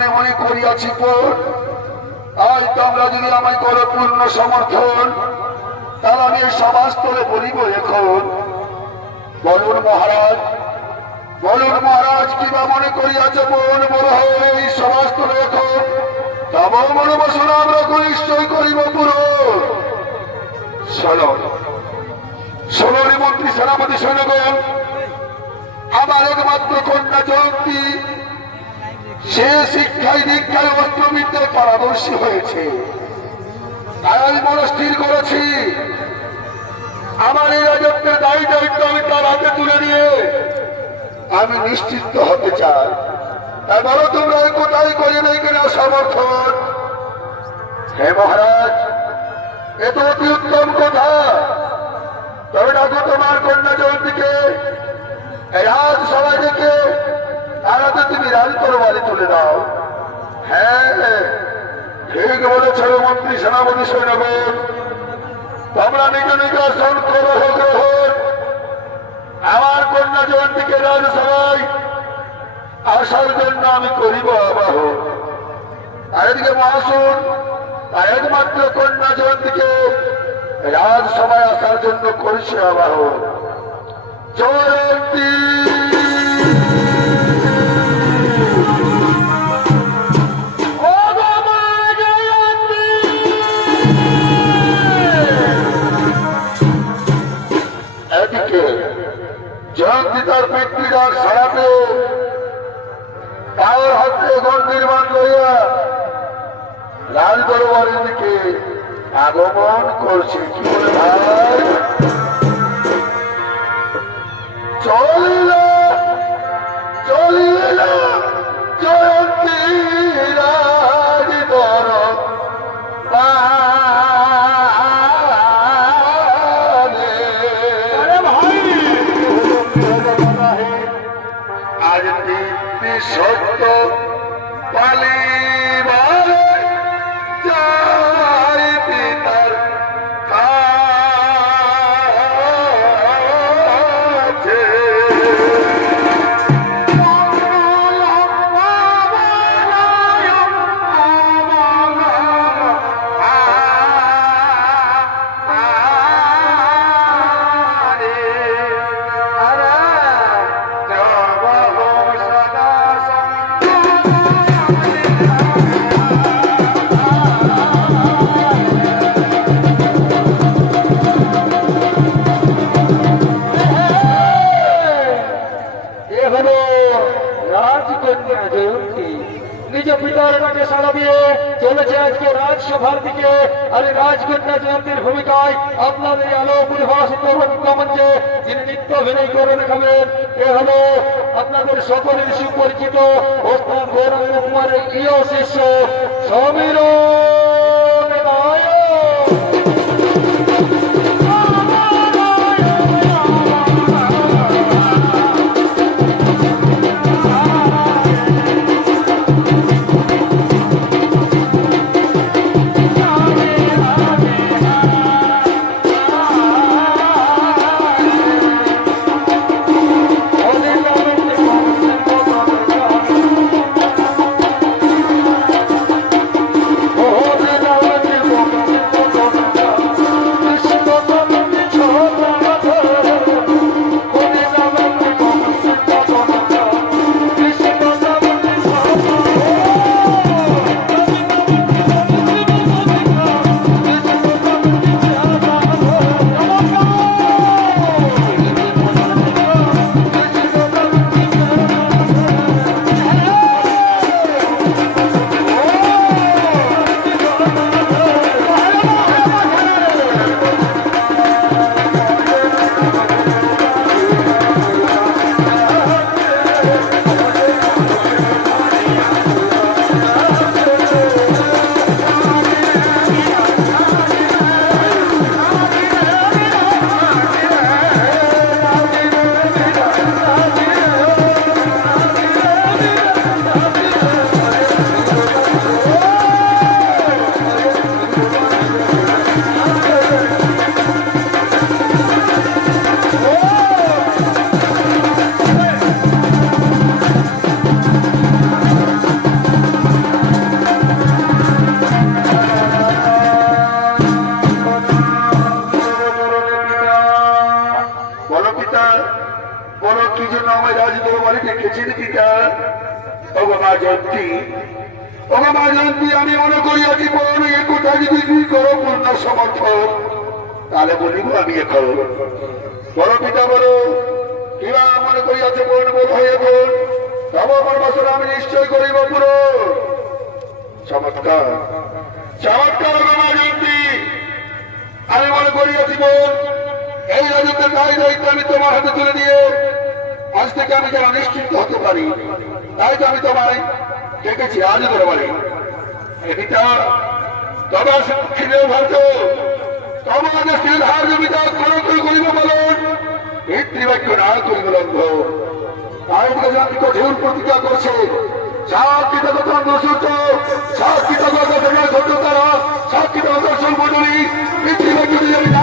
মনে মনে করিয়াছি পর আজ তোমরা যদি আমায় করো পূর্ণ সমর্থন, তাহলে আমি এই সমাজতলে বলিব এখন, বলুন মহারাজ বলুন মহারাজ কিবা মনে করিয়াছে বোন বড় এই সমাজতলে এখন? তব মনে বসনা আমরা নিশ্চয় করিব পুরো। শোনো ষোলরি মন্ত্রী, সেনাপতি, সৈন্যগণ, আমার একমাত্র কন্যা জয়ন্তী সে শিক্ষায় দীক্ষায় অস্ত্রবিদ্যায় পারদর্শী হয়েছে। তাই আমি বড় স্থির করেছি, আমার এই রাজত্বের দায়ী দায়িত্ব আমি তার হাতে তুলে দিয়ে আমি নিশ্চিত হতে চাই। তাই বলো তোমরা কোথায় করে নেই কিনা সমর্থন? হে মহারাজ, এ তো অতি উত্তম কথা। তবে ডাকো তোমার কন্যা জয়ন্তীকে রাজ সবাই দেখে তারা তো তুমি রাজ তরবারি তুলে দাও হ্যাঁ ঠিক মন্ত্রী সেনাপতি সৈন্যগণ। তোমরা নিজ নিজ গ্রহণ। আমার কন্যা জয়ন্তীকে রাজসভায় আসার জন্য আমি করিব আবাহন। আর এদিকে মহাসুন তার একমাত্র কন্যা জয়ন্তীকে রাজসভায় আসার জন্য করেছে আবাহন। জয়ন্তী এদিকে জয়ন্তী তার পিতৃদার সারাতে তার হাতে ঘর নির্মাণ করিয়া লাল দরবারের দিকে আগমন করছে। কি বলে ভাই? চলিল চলিল। রাজকন্যা জয়ন্তী। নিজ পিতার দিয়ে চলেছে আজকে রাজসভার দিকে। আর রাজকন্যা জয়ন্তীর ভূমিকায় আপনাদের আলো যিনি নৃত্য অভিনয় করে দেখাবেন, এ হলো আপনাদের সকলের সুপরিচিত ওস্তাদ গৌরঙ্গ কুমারের প্রিয় শিষ্য সমীর জয়ন্তী ওগো মা জয়ন্তী আমি মনে করি আছি বোন এ কোথায় যদি তুই করো পূর্ণ সমর্থন তাহলে বলিব আমি এ করো বড় পিতা, বলো। কিবা মনে করি আছে বোন বোধ হয়ে বোন তব পরমেশ্বর আমি নিশ্চয় করিব পুরো। চমৎকার। চমৎকার ওগো মা জয়ন্তী আমি মনে করি আছি বোন এই রাজত্বের দায় দায়িত্ব আমি তোমার হাতে তুলে দিয়ে আজ থেকে আমি যেন নিশ্চিন্ত হতে পারি। তাই তো আমি তোমায় ডেকেছি আজ দরবারে এটা তবে খিদেও ভাবত তোমাদের করিব বলুন পিতৃবাক্য না করিব তাই প্রতিজ্ঞা করছে। সাক্ষিত কথা সূর্য, সাক্ষিত কথা ঘটনা তারা, সাক্ষিত দর্শন মন্ডলী। পিতৃবাক্য যদি আমি না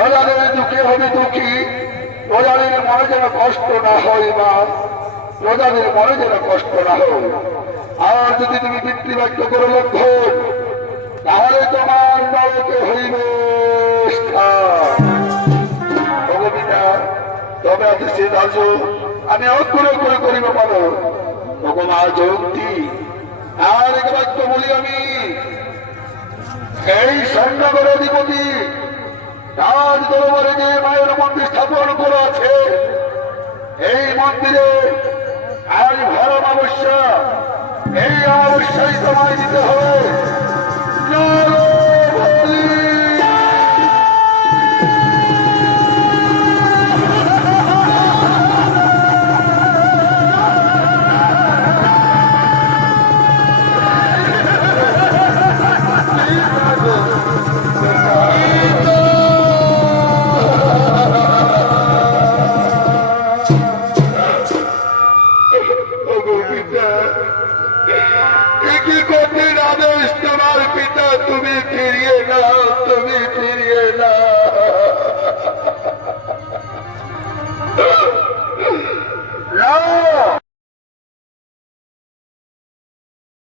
প্রজাদের দুঃখে হবে দুঃখী। প্রজাদের মনে যেন কষ্ট না হয় মা প্রজাদের মনে যেন কষ্ট না হয়। আর যদি তুমি পিতৃবাক্য করে লক্ষ্য, তাহলে তোমার নরকে হইবে তবে আজ সে ধার্য, আমি অক্ষর করে করিব পাবো ভগবান জয়ন্তী আর এক বাক্য বলি আমি, এই সংগ্রামের অধিপতি রাজ দরবারে যে মায়ের মন্দির স্থাপন করা আছে। এই মন্দিরে আজ ভরম অবশ্য, এই অবশ্যই তোমায় দিতে হবে। কি কঠিন আদেশ তোমার পিতা তুমি ফিরিয়ে নাও তুমি ফিরিয়ে